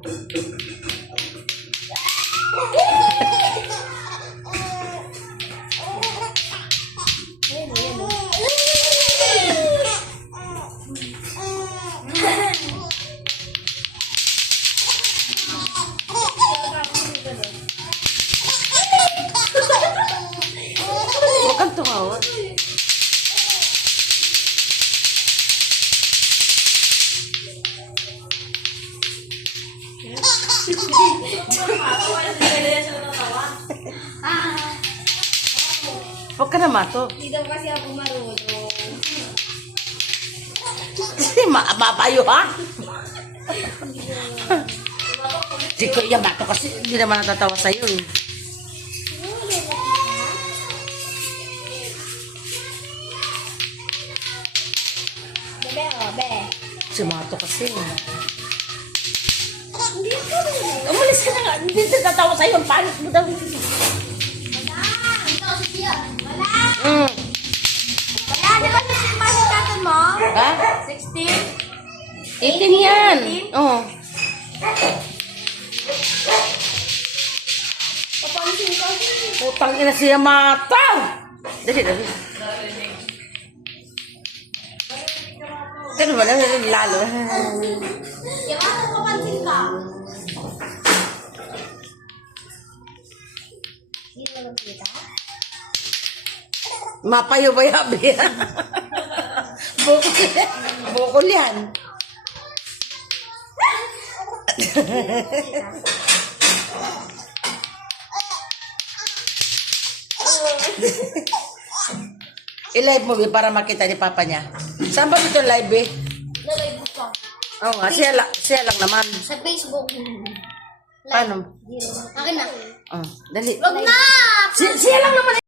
Huwag kang tumawa. Huwag ka na mato. Hindi daw kasi ako marunong. Kasi mapayo ha? Di ko iya mato kasi hindi naman natatawa sa'yo eh. Bebe, oh, be. Si mato kasi. Hindi ko. Umalis ka na nga. Hindi natatawa sa'yo. Ang panik mo daw. Wala. Ito, Sophia. Wala. Mm. Wala. Di ba 16 pa yung taton mo? Ha? 16? 18 yan. Oo. Papansin ko. Putang ina siya mata. Dali, dali. Ganun ba na? Lalo. Yung ako papansin ka. Hindi mo lang kita? Mapayo-bayabi yan. Bukol yan. I-live mo para makita ni Papa niya. Saan ba dito live eh? Lalay mo ka. Oo nga, siya lang naman. Sa Facebook. Paano? Akin na. Oh, dali. Wag na! Siya lang naman